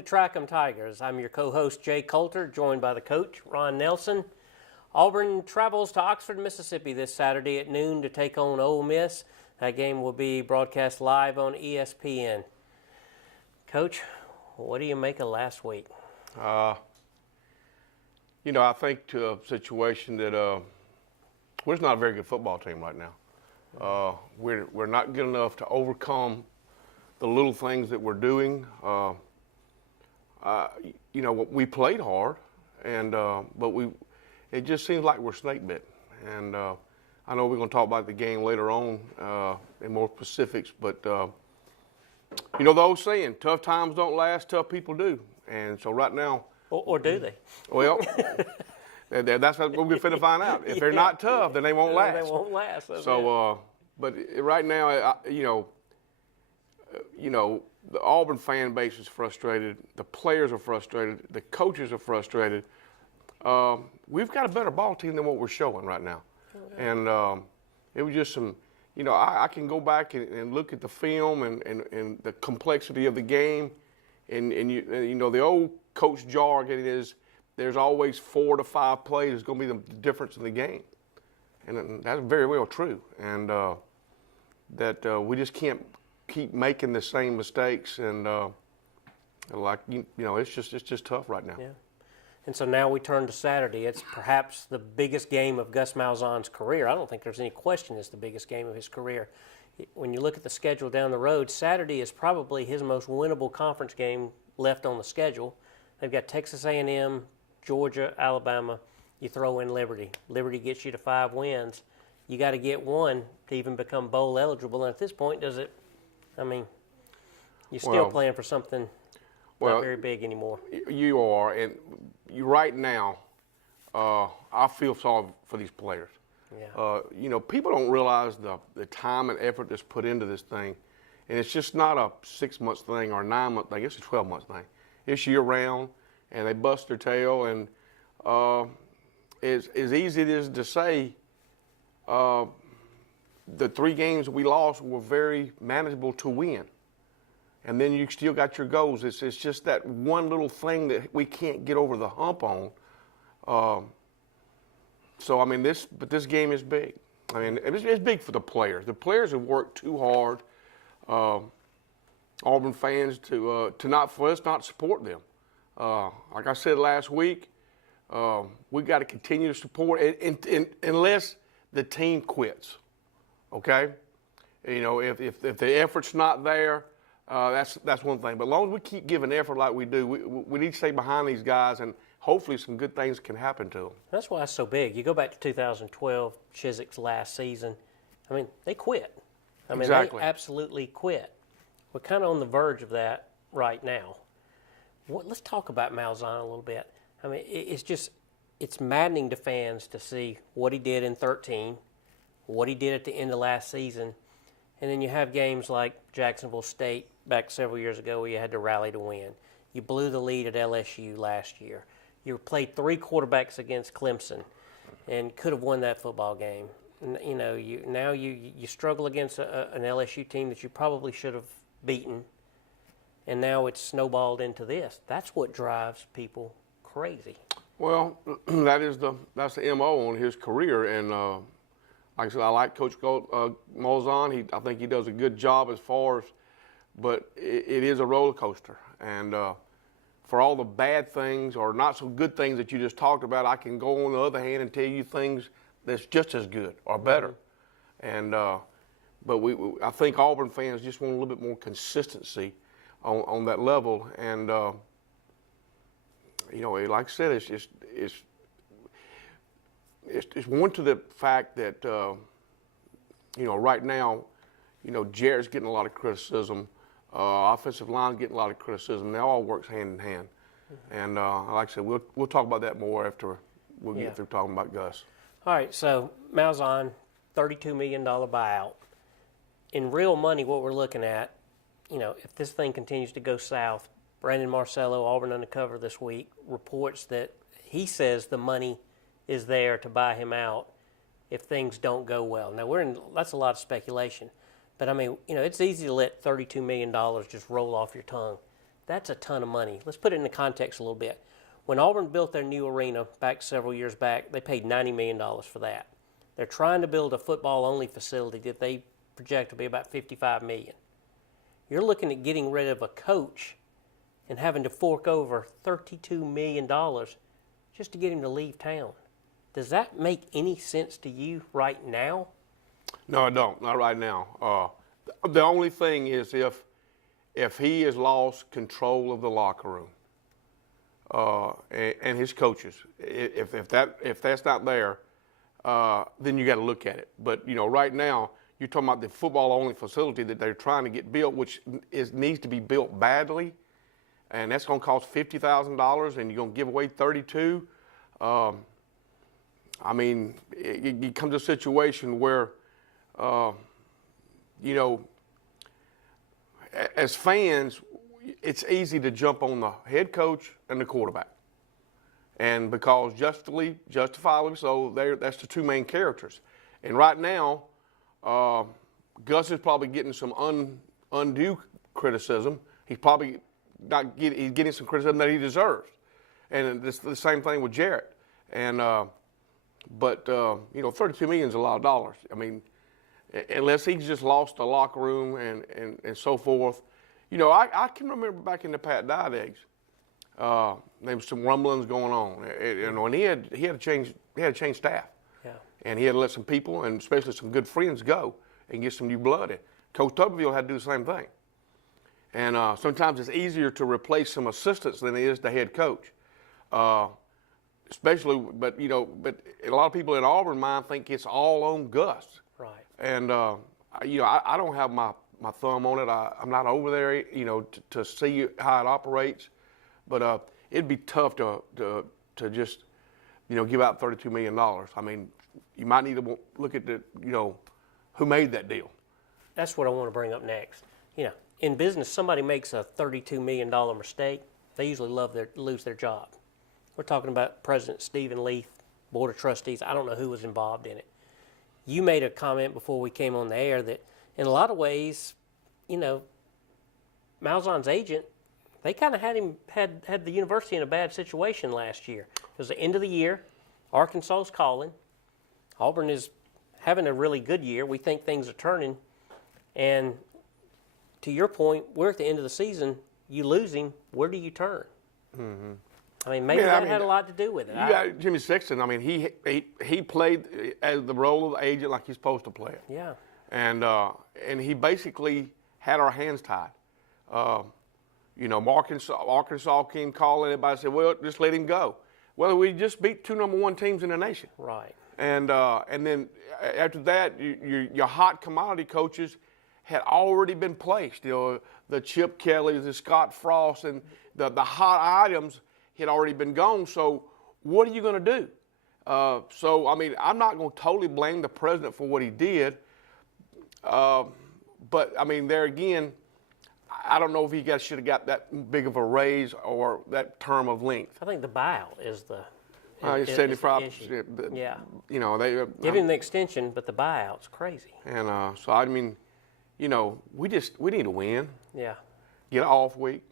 to Track 'em Tigers. I'm your co-host, Jay Coulter, joined by the coach, Ron Nelson. Auburn travels to Oxford, Mississippi this Saturday at noon to take on Ole Miss. That game will be broadcast live on ESPN. Coach, what do you make of last week? I think to a situation that we're just not a very good football team right now. We're not good enough to overcome the little things that we're doing. We played hard, but it just seems like we're snake bit. And I know we're going to talk about the game later on in more specifics, but the old saying, tough times don't last, tough people do. And so right now. Or do they? Well, that's what we're going to find out. If they're not tough, then they won't last. They won't last. But right now, the Auburn fan base is frustrated. The players are frustrated. The coaches are frustrated. We've got a better ball team than what we're showing right now. And it was just some, I can go back and look at the film and the complexity of the game. And the old coach jargon is there's always 4 to 5 plays that's going to be the difference in the game. And that's very well true. And that we just can't keep making the same mistakes. And it's just tough right now. Yeah. And so now we turn to Saturday. It's perhaps the biggest game of Gus Malzahn's career. I don't think there's any question it's the biggest game of his career. When you look at the schedule down the road, Saturday is probably his most winnable conference game left on the schedule. They've got Texas A&M, Georgia, Alabama. You throw in Liberty. Liberty gets you to 5 wins. You got to get one to even become bowl eligible. And at this point, you're still playing for something not very big anymore. You are, and right now, I feel sorry for these players. Yeah. People don't realize the time and effort that's put into this thing, and it's just not a 6-month thing or a 9-month thing. It's a 12-month thing. It's year-round, and they bust their tail. And as easy as it is to say, the 3 games we lost were very manageable to win. And then you still got your goals. It's just that one little thing that we can't get over the hump on. This game is big. It's big for the players. The players have worked too hard. Auburn fans to not support them. Like I said last week, we got to continue to support unless the team quits. Okay, if the effort's not there. That's one thing. But as long as we keep giving effort like we do, we need to stay behind these guys, and hopefully some good things can happen to them. That's why it's so big. You go back to 2012, Chizik's last season. They quit. Exactly. They absolutely quit. We're kind of on the verge of that right now. Let's talk about Malzahn a little bit. It's maddening to fans to see what he did in 2013, what he did at the end of last season, and then you have games like Jacksonville State back several years ago where you had to rally to win. You blew the lead at LSU last year. You played 3 quarterbacks against Clemson and could have won that football game. You struggle against an LSU team that you probably should have beaten, and now it's snowballed into this. That's what drives people crazy. Well, that's the MO on his career, and like I said, I like Coach Malzahn. I think he does a good job but it is a roller coaster. And for all the bad things or not so good things that you just talked about, I can go on the other hand and tell you things that's just as good or better. And but I think Auburn fans just want a little bit more consistency on that level. And like I said, it's one to the fact that, right now, Jarrett's getting a lot of criticism. Offensive line getting a lot of criticism. That all works hand in hand. Mm-hmm. And like I said, we'll talk about that more after we get through talking about Gus. All right, so Malzahn, $32 million buyout. In real money, what we're looking at, if this thing continues to go south, Brandon Marcello, Auburn Undercover this week, reports that he says the money is there to buy him out if things don't go well. Now, that's a lot of speculation. But, it's easy to let $32 million just roll off your tongue. That's a ton of money. Let's put it into context a little bit. When Auburn built their new arena back several years back, they paid $90 million for that. They're trying to build a football-only facility that they project to be about $55 million. You're looking at getting rid of a coach and having to fork over $32 million just to get him to leave town. Does that make any sense to you right now? No, I don't. Not right now. The only thing is if he has lost control of the locker room and his coaches, if that's not there, then you got to look at it. But right now you're talking about the football-only facility that they're trying to get built, which needs to be built badly, and that's going to cost $50,000, and you're going to give away $32. I mean, it comes to a situation where, as fans, it's easy to jump on the head coach and the quarterback. And because justifiably so, that's the two main characters. And right now, Gus is probably getting some undue criticism. He's probably he's getting some criticism that he deserves. And it's the same thing with Jarrett. And but $32 million is a lot of dollars. I mean, unless he's just lost the locker room and so forth. I can remember back in the Pat Dye days, there was some rumblings going on, and he had to change staff. Yeah. And he had to let some people, and especially some good friends, go and get some new blood in. Coach Tuberville had to do the same thing. And sometimes it's easier to replace some assistants than it is the head coach. But a lot of people in Auburn mind think it's all on Gus. Right. And I don't have my thumb on it. I'm not over there, to see how it operates. But it'd be tough to just, give out $32 million. I mean, you might need to look at who made that deal. That's what I want to bring up next. In business, somebody makes a $32 million mistake, they usually lose their job. We're talking about President Stephen Leaf, Board of Trustees. I don't know who was involved in it. You made a comment before we came on the air that in a lot of ways, Malzahn's agent, they kind of had the university in a bad situation last year. It was the end of the year. Arkansas's calling. Auburn is having a really good year. We think things are turning. And to your point, we're at the end of the season. You lose him. Where do you turn? Mm-hmm. I mean, maybe that had a lot to do with it. You got Jimmy Sexton. I mean, he played as the role of the agent like he's supposed to play it. Yeah. And he basically had our hands tied. Arkansas came calling. Everybody said, "Well, just let him go." Well, we just beat two number one teams in the nation. Right. And then after that, your hot commodity coaches had already been placed. The Chip Kellys, the Scott Frost, and the hot items had already been gone. So what are you going to do? I'm not going to totally blame the president for what he did. But I mean, there again, I don't know if he should have got that big of a raise or that term of length. I think the buyout is the. It's 75%. Yeah. They give him the extension, but the buyout's crazy. And so I mean, we need to win. Yeah. Get an off week,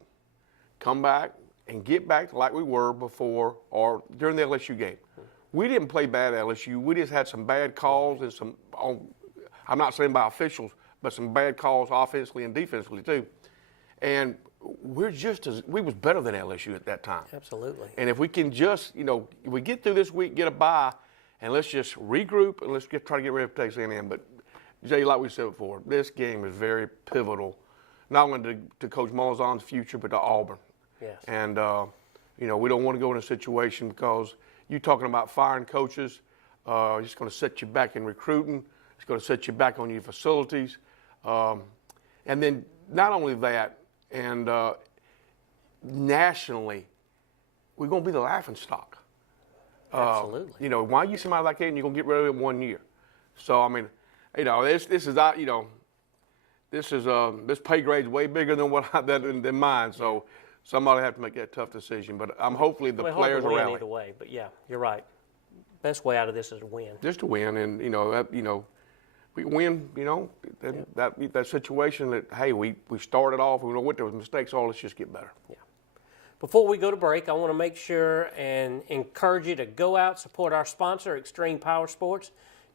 come back, and get back like we were before or during the LSU game. We didn't play bad at LSU. We just had some bad calls and some. I'm not saying by officials, but some bad calls offensively and defensively too. And we was better than LSU at that time. Absolutely. And if we can just, if we get through this week, get a bye, and let's just regroup and let's try to get ready for Texas A&M. But Jay, like we said before, this game is very pivotal, not only to Coach Malzahn's future, but to Auburn. Yes. And we don't want to go in a situation because you're talking about firing coaches. It's going to set you back in recruiting. It's going to set you back on your facilities. And then not only that, and nationally, we're going to be the laughingstock. Absolutely. Why you somebody like that and you're going to get rid of him 1 year? So, I mean, this pay grade's way bigger than mine. So somebody have to make that tough decision. But hopefully the players are rallying. Either way, but yeah, you're right. Best way out of this is to win. Just to win, and we win, that situation that, hey, we started off, we know what there was mistakes, let's just get better. Yeah. Before we go to break, I want to make sure and encourage you to go out, support our sponsor, Extreme Power Sports.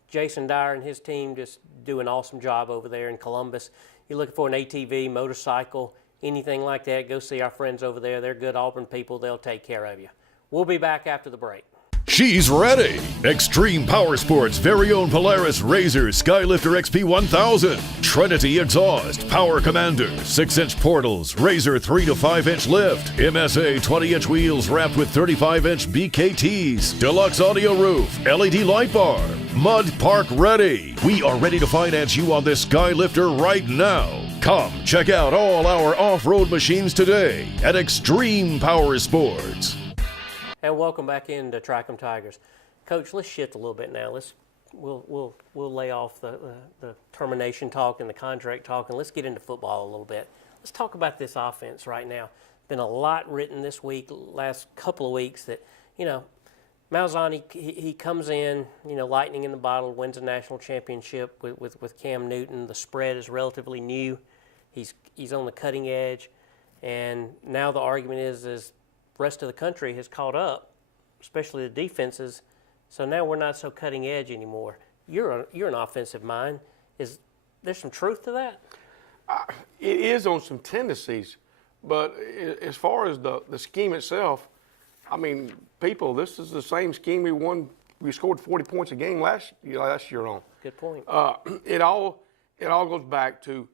Jason Dyer and his team just do an awesome job over there in Columbus. You're looking for an ATV, motorcycle, anything like that, go see our friends over there. They're good Auburn people. They'll take care of you. We'll be back after the break. She's ready. Extreme Power Sports' very own Polaris RZR Skylifter XP1000, Trinity Exhaust, Power Commander, 6-inch portals, RZR 3 to 5-inch lift, MSA 20-inch wheels wrapped with 35-inch BKTs, deluxe audio roof, LED light bar, Mud Park ready. We are ready to finance you on this Skylifter right now. Come check out all our off-road machines today at Extreme Power Sports. And welcome back into Track 'em Tigers. Coach, let's shift a little bit now. We'll lay off the termination talk and the contract talk, and let's get into football a little bit. Let's talk about this offense right now. Been a lot written this week, last couple of weeks, that, Malzahn, he comes in, lightning in the bottle, wins a national championship with Cam Newton. The spread is relatively new. He's on the cutting edge, and now the argument is rest of the country has caught up, especially the defenses. So now we're not so cutting edge anymore. You're an offensive mind. Is there some truth to that? It is on some tendencies, but as far as the scheme itself, this is the same scheme we won. We scored 40 points a game last year on. Good point. It all goes back to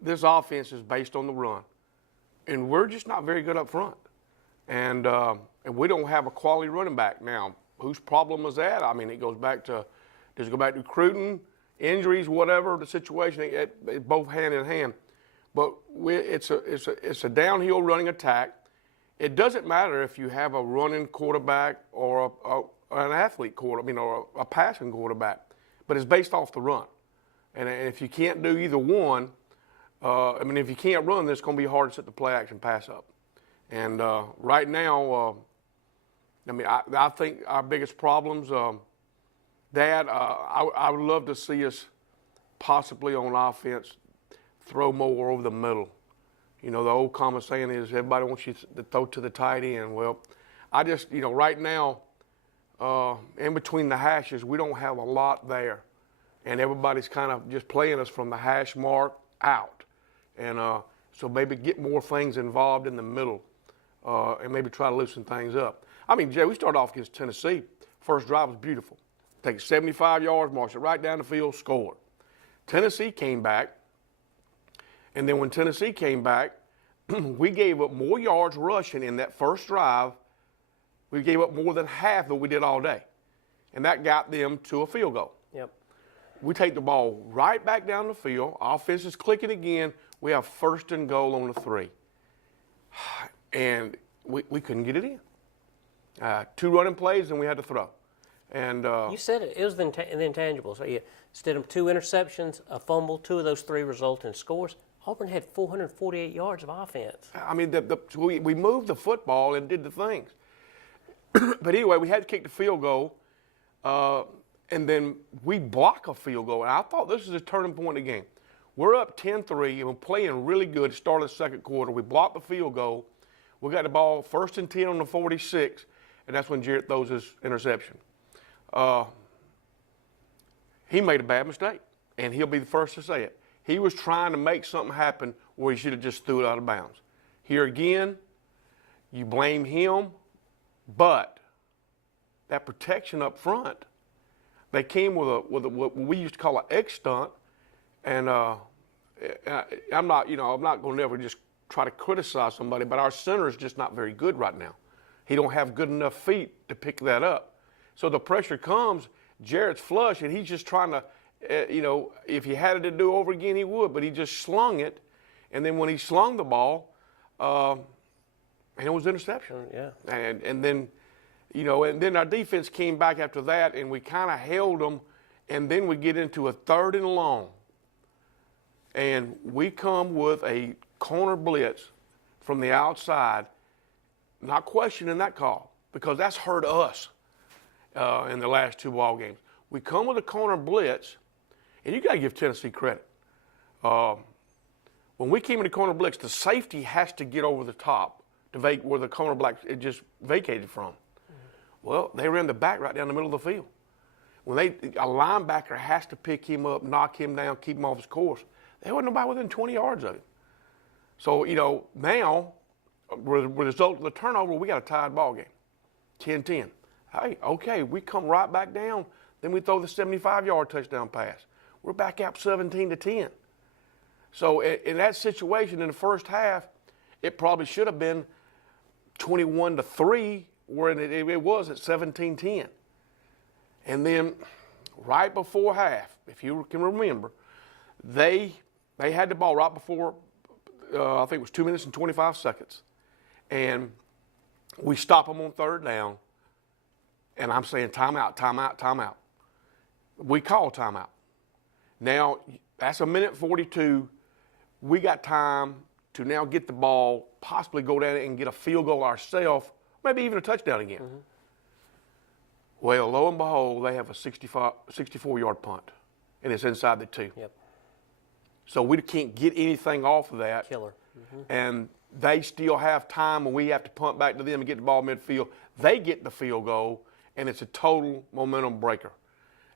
this offense is based on the run. And we're just not very good up front. And we don't have a quality running back. Now, whose problem is that? It goes back to, does it go back to recruiting, injuries, whatever the situation, it both hand in hand. But it's a downhill running attack. It doesn't matter if you have a running quarterback or an athlete or a passing quarterback, but it's based off the run. And if you can't do either one, if you can't run, then it's going to be hard to set the play action pass up. And right now, I think our biggest problems, Dad, I would love to see us possibly on offense throw more over the middle. The old common saying is everybody wants you to throw to the tight end. Well, I just, right now, in between the hashes, we don't have a lot there. And everybody's kind of just playing us from the hash mark out. And so maybe get more things involved in the middle and maybe try to loosen things up. Jay, we started off against Tennessee. First drive was beautiful. Take it 75 yards, march it right down the field, score. Tennessee came back. And then when Tennessee came back, we gave up more yards rushing in that first drive. We gave up more than half that we did all day. And that got them to a field goal. Yep. We take the ball right back down the field. Offense is clicking again. We have 1st and goal on the 3. And we couldn't get it in. 2 running plays, and we had to throw. And you said it. It was the intangibles. So instead of 2 interceptions, a fumble, 2 of those 3 result in scores. Auburn had 448 yards of offense. We moved the football and did the things. But anyway, we had to kick the field goal. And then we block a field goal. And I thought this is a turning point in the game. We're up 10-3, and we're playing really good. Start of the second quarter. We blocked the field goal. We got the ball 1st and 10 on the 46, and that's when Jarrett throws his interception. He made a bad mistake, and he'll be the first to say it. He was trying to make something happen where he should have just threw it out of bounds. Here again, you blame him, but that protection up front, they came with what we used to call an X stunt, and I'm not going to ever just try to criticize somebody, but our center is just not very good right now. He don't have good enough feet to pick that up. So the pressure comes, Jarrett's flush, and he's just trying to, if he had it to do over again, he would, but he just slung it. And then when he slung the ball, and it was interception. Yeah. And then, and then our defense came back after that, and we kind of held them, and then we get into a 3rd and long. And we come with a corner blitz from the outside, not questioning that call, because that's hurt us in the last 2 ball games. We come with a corner blitz, And you got to give Tennessee credit. When we came into corner blitz, the safety has to get over the top to where the corner black it just vacated from. Well, they ran the back right down the middle of the field. When a linebacker has to pick him up, knock him down, keep him off his course, there wasn't nobody within 20 yards of him. So, now, with the result of the turnover, we got a tied ball game, 10-10. Hey, okay, we come right back down. Then we throw the 75-yard touchdown pass. We're back up 17-10. So in that situation in the first half, it probably should have been 21-3, where it was at 17-10. And then right before half, if you can remember, they had the ball right before, I think it was 2 minutes and 25 seconds. And we stop them on third down, and I'm saying timeout, timeout, timeout. We call timeout. Now, that's a minute 42. We got time to now get the ball, possibly go down and get a field goal ourselves, maybe even a touchdown again. Mm-hmm. Well, lo and behold, they have a 64-yard punt, and it's inside the 2. Yep. So we can't get anything off of that. Killer. Mm-hmm. And they still have time when we have to punt back to them and get the ball midfield. They get the field goal, and it's a total momentum breaker.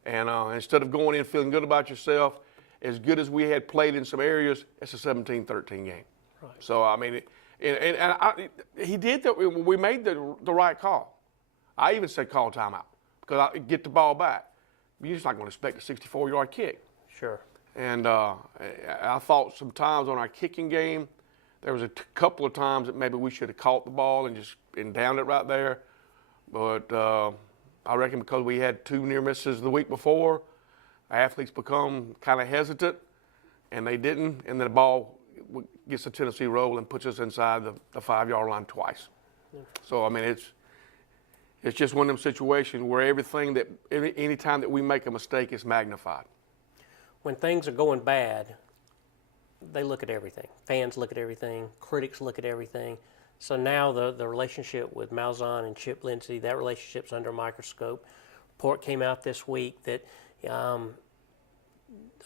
And instead of going in feeling good about yourself, as good as we had played in some areas, it's a 17-13 game. Right. So, I mean, he did that. We made the right call. I even said call timeout because I get the ball back. You're just not going to expect a 64-yard kick. Sure. And I thought sometimes on our kicking game, there was a couple of times that maybe we should have caught the ball and downed it right there. But I reckon because we had 2 near misses the week before, athletes become kind of hesitant, and they didn't, and then the ball gets the Tennessee roll and puts us inside the 5-yard line twice. Yeah. So, I mean, it's just one of them situations where everything that any time that we make a mistake is magnified. When things are going bad, they look at everything. Fans look at everything. Critics look at everything. So now the relationship with Malzahn and Chip Lindsey, that relationship's under a microscope. Report came out this week that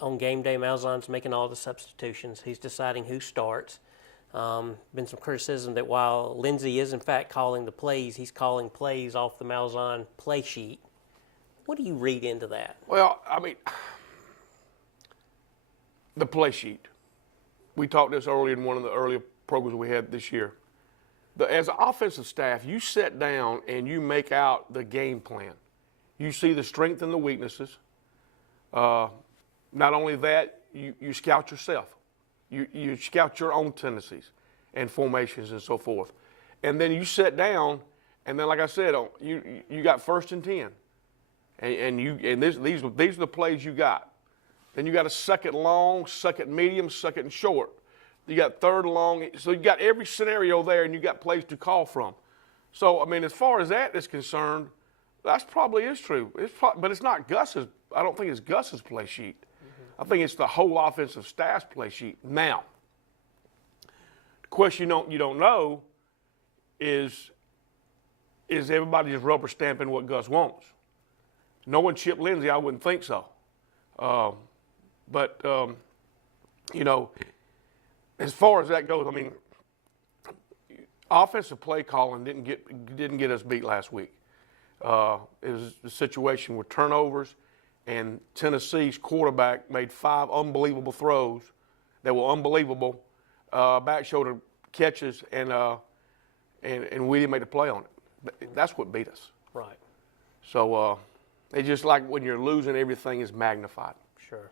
on game day, Malzahn's making all the substitutions. He's deciding who starts. Been some criticism that while Lindsey is in fact calling the plays, he's calling plays off the Malzahn play sheet. What do you read into that? Well, I mean, the play sheet. We talked this earlier in one of the earlier programs we had this year. As an offensive staff, you sit down and you make out the game plan. You see the strength and the weaknesses. Not only that, you scout yourself. You scout your own tendencies and formations and so forth. And then you sit down, and then, like I said, you got 1st and 10. And these are the plays you got. Then you got a 2nd long, 2nd medium, 2nd short. You got 3rd long. So you got every scenario there, and you got plays to call from. So, I mean, as far as that is concerned, that probably is true. But it's not Gus's. I don't think it's Gus's play sheet. Mm-hmm. I think it's the whole offensive staff's play sheet. Now, the question you don't know is everybody just rubber stamping what Gus wants? Knowing Chip Lindsey, I wouldn't think so. But as far as that goes, I mean, offensive play calling didn't get us beat last week. It was a situation with turnovers, and Tennessee's quarterback made 5 unbelievable throws that were unbelievable, back shoulder catches, and we didn't make the play on it. That's what beat us. Right. So it's just like when you're losing, everything is magnified. Sure.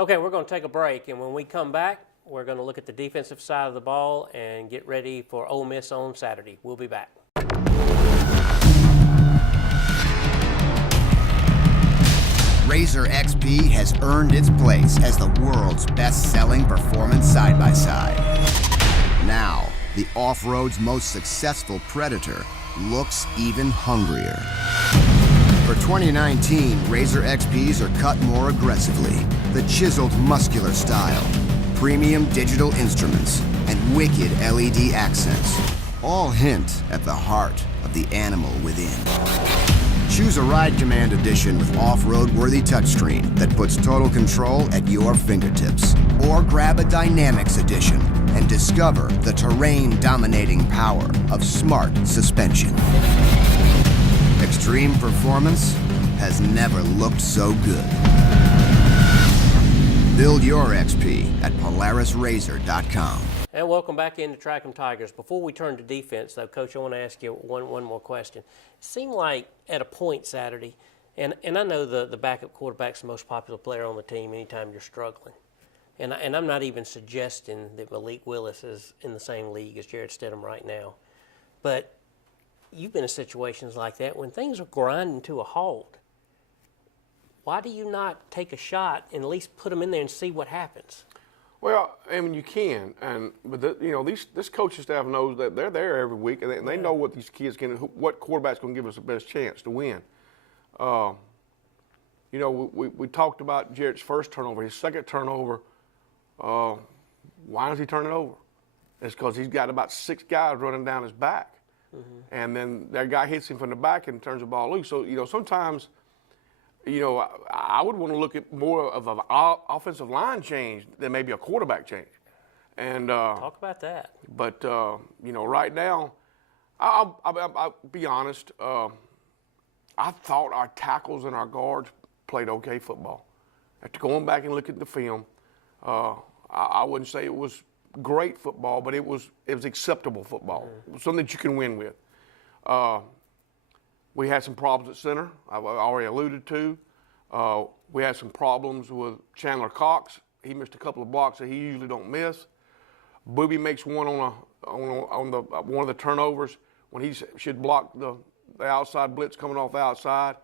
Okay, we're going to take a break, and when we come back, we're going to look at the defensive side of the ball and get ready for Ole Miss on Saturday. We'll be back. Razor XP has earned its place as the world's best-selling performance side-by-side. Now, the off-road's most successful Predator looks even hungrier. For 2019, Razor XPs are cut more aggressively. The chiseled muscular style, premium digital instruments, and wicked LED accents all hint at the heart of the animal within. Choose a Ride Command Edition with off-road worthy touchscreen that puts total control at your fingertips. Or grab a Dynamics Edition and discover the terrain-dominating power of smart suspension. Extreme performance has never looked so good. Build your XP at PolarisRazor.com. And welcome back into Track 'em Tigers. Before we turn to defense, though, Coach, I want to ask you one more question. It seemed like at a point Saturday, and I know the backup quarterback's the most popular player on the team anytime you're struggling. And I'm not even suggesting that Malik Willis is in the same league as Jarrett Stidham right now. But you've been in situations like that when things are grinding to a halt. Why do you not take a shot and at least put them in there and see what happens? Well, I mean, you can, but this coaching staff knows that they're there every week, and they know what these kids what quarterback's going to give us the best chance to win. We talked about Jarrett's first turnover, his second turnover. Why does he turn it over? It's because he's got about 6 guys running down his back, and then that guy hits him from the back and turns the ball loose. So sometimes. I would want to look at more of an offensive line change than maybe a quarterback change. And talk about that. But right now, I'll be honest. I thought our tackles and our guards played okay football. After going back and looking at the film, I wouldn't say it was great football, but it was acceptable football. It was something that you can win with. We had some problems at center, I've already alluded to. We had some problems with Chandler Cox. He missed a couple of blocks that he usually don't miss. Booby makes one on one of the turnovers when he should block the outside blitz coming off the outside,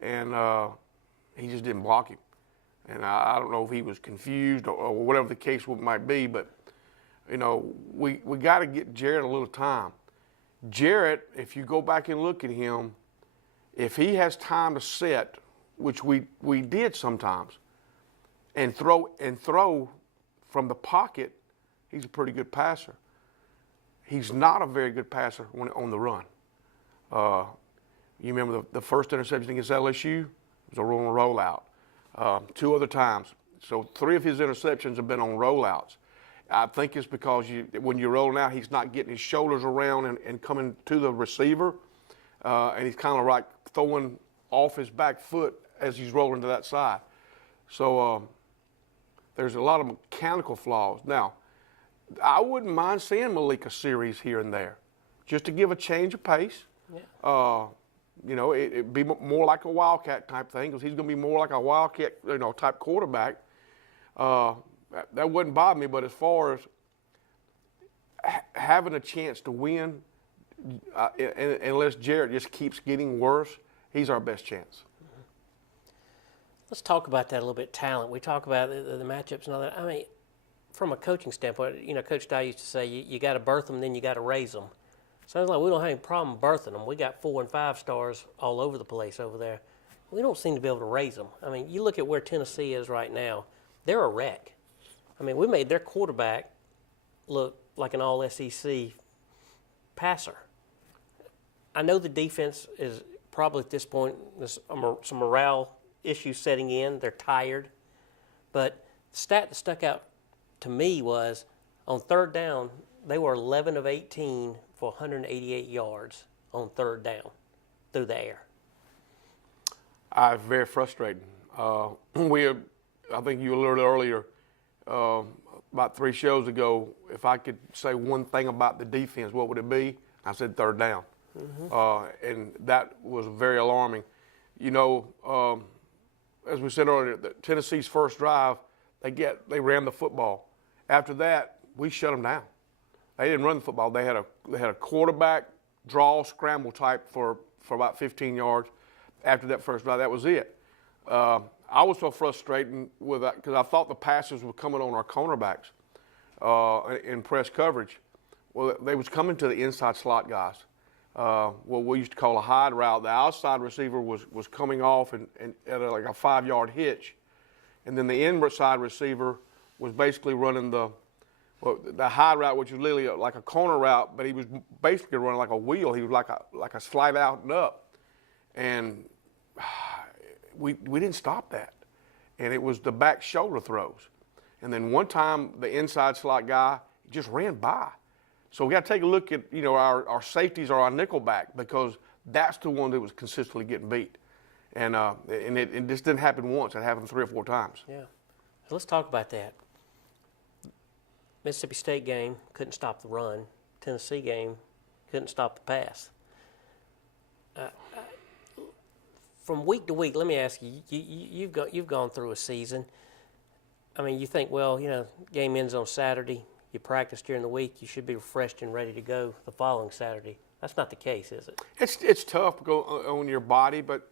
and he just didn't block him. And I don't know if he was confused or whatever the case might be, but we got to get Jarrett a little time. Jarrett, if you go back and look at him, if he has time to set, which we did sometimes, and throw from the pocket, he's a pretty good passer. He's not a very good passer when on the run. You remember the first interception against LSU? It was a rollout. 2 other times. So 3 of his interceptions have been on rollouts. I think it's because when you're rolling out, he's not getting his shoulders around and coming to the receiver. And he's kind of like throwing off his back foot as he's rolling to that side. So there's a lot of mechanical flaws. Now, I wouldn't mind seeing Malik a series here and there, just to give a change of pace. Yeah. It'd be more like a Wildcat type thing, because he's going to be more like a Wildcat, type quarterback. That wouldn't bother me, but as far as having a chance to win, unless Jarrett just keeps getting worse, he's our best chance. Let's talk about that a little bit, talent. We talk about the matchups and all that. I mean, from a coaching standpoint, Coach Dye used to say you got to birth them, then you got to raise them. Sounds like we don't have any problem birthing them. We got 4 and 5 stars all over the place over there. We don't seem to be able to raise them. I mean, you look at where Tennessee is right now, they're a wreck. I mean, we made their quarterback look like an all-SEC passer. I know the defense is probably at this point, there's some morale issues setting in. They're tired. But the stat that stuck out to me was on 3rd down, they were 11 of 18 for 188 yards on 3rd down through the air. Very frustrating. I think you alluded earlier, about 3 shows ago, if I could say one thing about the defense, what would it be? I said 3rd down. Mm-hmm. And that was very alarming. As we said earlier, Tennessee's first drive, they ran the football. After that, we shut them down. They didn't run the football. They had a quarterback draw scramble type for about 15 yards. After that first drive, that was it. I was so frustrated with that because I thought the passes were coming on our cornerbacks in press coverage. Well, they was coming to the inside slot guys. What we used to call a hide route. The outside receiver was coming off and at like a 5-yard hitch, and then the inside receiver was basically running the high route, which was literally like a corner route, but he was basically running like a wheel. He was like a slide out and up. and we didn't stop that. And it was the back shoulder throws. And then one time the inside slot guy just ran by. So we got to take a look at, our safeties or our nickel back, because that's the one that was consistently getting beat. And it just didn't happen once. It happened 3 or 4 times. Yeah. So let's talk about that. Mississippi State game, couldn't stop the run. Tennessee game, couldn't stop the pass. From week to week, let me ask you, you've gone through a season. I mean, you think, well, game ends on Saturday. You practice during the week. You should be refreshed and ready to go the following Saturday. That's not the case, is it? It's tough to go on your body, but,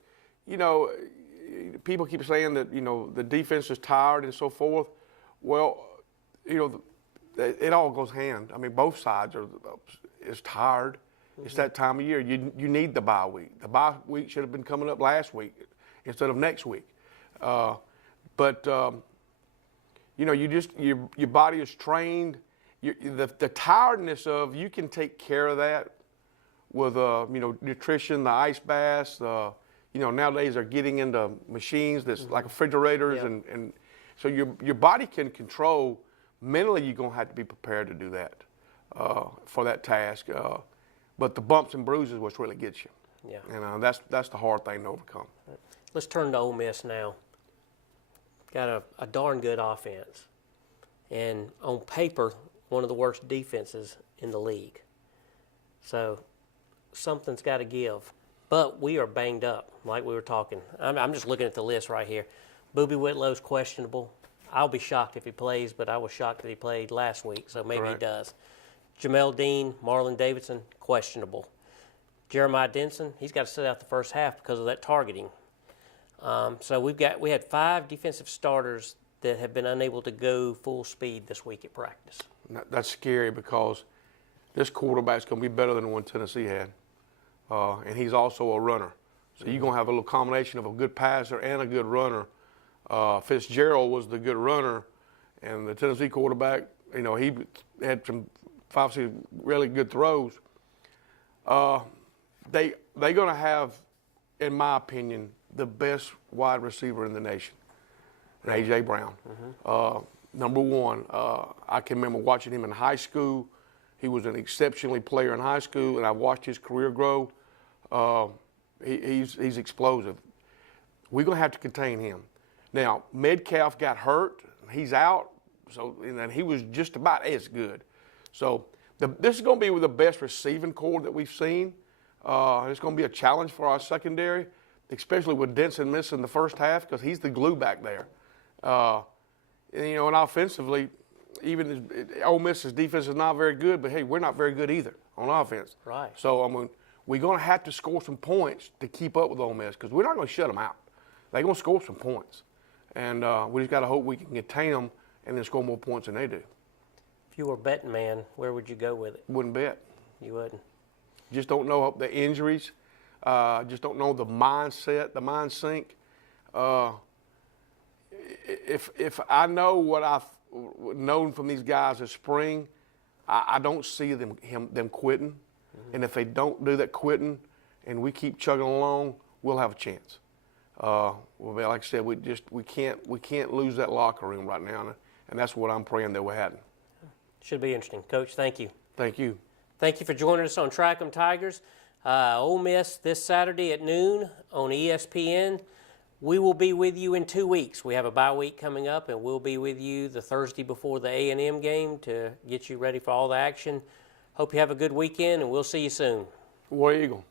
people keep saying that, the defense is tired and so forth. Well, it all goes hand. I mean, both sides is tired. Mm-hmm. It's that time of year. You need the bye week. The bye week should have been coming up last week instead of next week. Your body is trained. The tiredness of, you can take care of that with nutrition, the ice baths. Nowadays they're getting into machines that's like refrigerators, Yeah. and so your body can control. Mentally, you're gonna have to be prepared to do that for that task. But the bumps and bruises is what really gets you. Yeah. And that's the hard thing to overcome. Let's turn to Ole Miss now. Got a darn good offense, and on paper, one of the worst defenses in the league. So something's got to give. But we are banged up, like we were talking. I'm just looking at the list right here. Boobie Whitlow's questionable. I'll be shocked if he plays, but I was shocked that he played last week, so maybe Correct. he does. Jamel Dean, Marlon Davidson, questionable. Jeremiah Denson, he's got to sit out the first half because of that targeting. So we had 5 defensive starters that have been unable to go full speed this week at practice. That's scary, because this quarterback's going to be better than the one Tennessee had. And he's also a runner. So you're going to have a little combination of a good passer and a good runner. Fitzgerald was the good runner, and the Tennessee quarterback, he had some 5-6 really good throws. They're going to have, in my opinion, the best wide receiver in the nation, A.J. Brown. Mm-hmm. Number one, I can remember watching him in high school. He was an exceptionally player in high school, and I watched his career grow. He's explosive. We're going to have to contain him. Now, Metcalf got hurt. He's out, and he was just about as good. So this is going to be with the best receiving core that we've seen. It's going to be a challenge for our secondary, especially with Denson missing the first half, because he's the glue back there. And offensively, even Ole Miss's defense is not very good, but hey, we're not very good either on offense. Right. So we're going to have to score some points to keep up with Ole Miss, because we're not going to shut them out. They're going to score some points, and we just got to hope we can contain them and then score more points than they do. If you were a betting man, where would you go with it? Wouldn't bet. You wouldn't. Just don't know the injuries. Just don't know the mindset, the mind sink. If I know what I've known from these guys this spring, I don't see them quitting. Mm-hmm. And if they don't do that quitting, and we keep chugging along, we'll have a chance. Like I said, we can't lose that locker room right now, and that's what I'm praying that we're having. Should be interesting. Coach, thank you. Thank you. Thank you for joining us on Track 'em Tigers. Ole Miss this Saturday at noon on ESPN. We will be with you in 2 weeks. We have a bye week coming up, and we'll be with you the Thursday before the A&M game to get you ready for all the action. Hope you have a good weekend, and we'll see you soon. War Eagle.